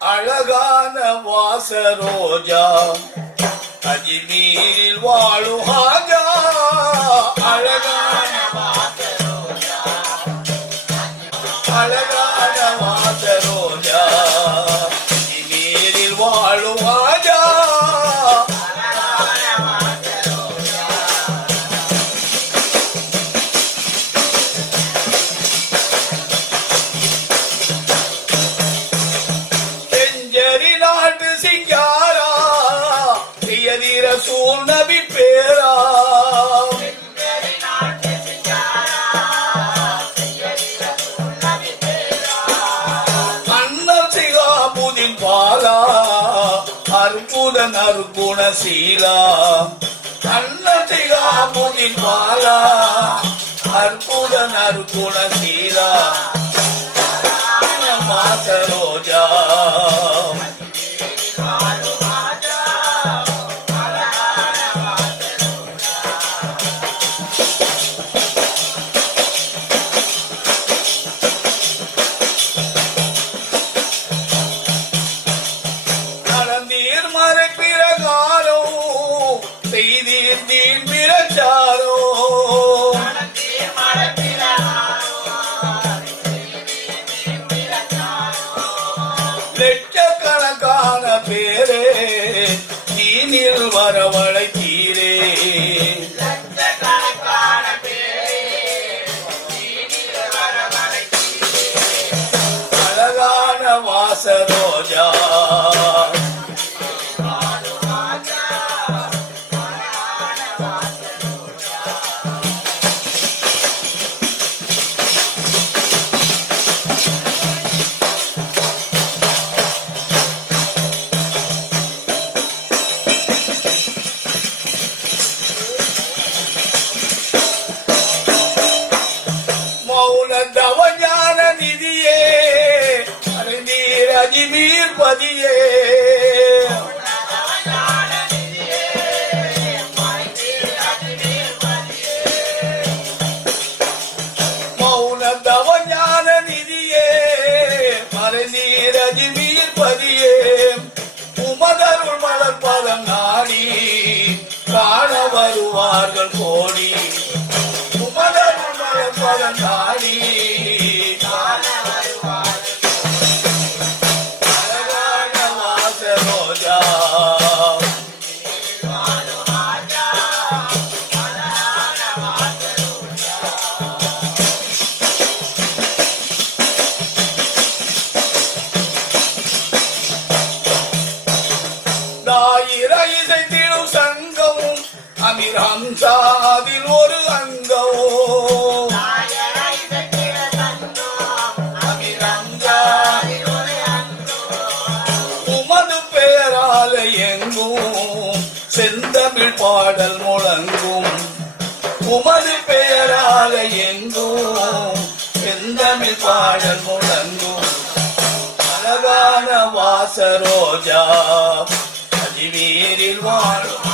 அழகான வாசரோஜா அஜ்மீரில் வாழும் ஹாஜா. அழகான வாசரோஜா, அழகான வாசரோஜா அஜ்மீரில் வாழும் ஹாஜா. ரசூல் நபி பேரா அண்ணல் சிகாபுதின் பாலா அற்புதன் அருகுணசீலா. அண்ணல் சிகாபுதின் பாலா அற்புதன் அருகுணசீலா. மாசரோஜா செய்தீர் பிரச்சாரோ லட்சக்கணக்கான பேரே தீனில் வரவழைத்தீரே. அழகான வாசரோஜா தவஞான நிதியே அறிந்தீர் அஜ்மீர் பதியே. மௌன தவஞான நிதியே அறிந்தீர் அஜ்மீர் பதியே. உமதருள் மலர் பதம் நாடி காண வருவார்கள் கோடி. உமதருள் மலர் பதம் நாடி இசைத்திடும் சங்கமும் அமீர் ஹம்சாதில் ஒரு அங்கமும். உமது பெயரால எங்கும் செந்தமிழ் பாடல் முழங்கும். உமது பெயரால எங்கும் செந்தமிழ் பாடல் முழங்கும். அழகான வாசரோஜா அஜ்மீரில் வாழும்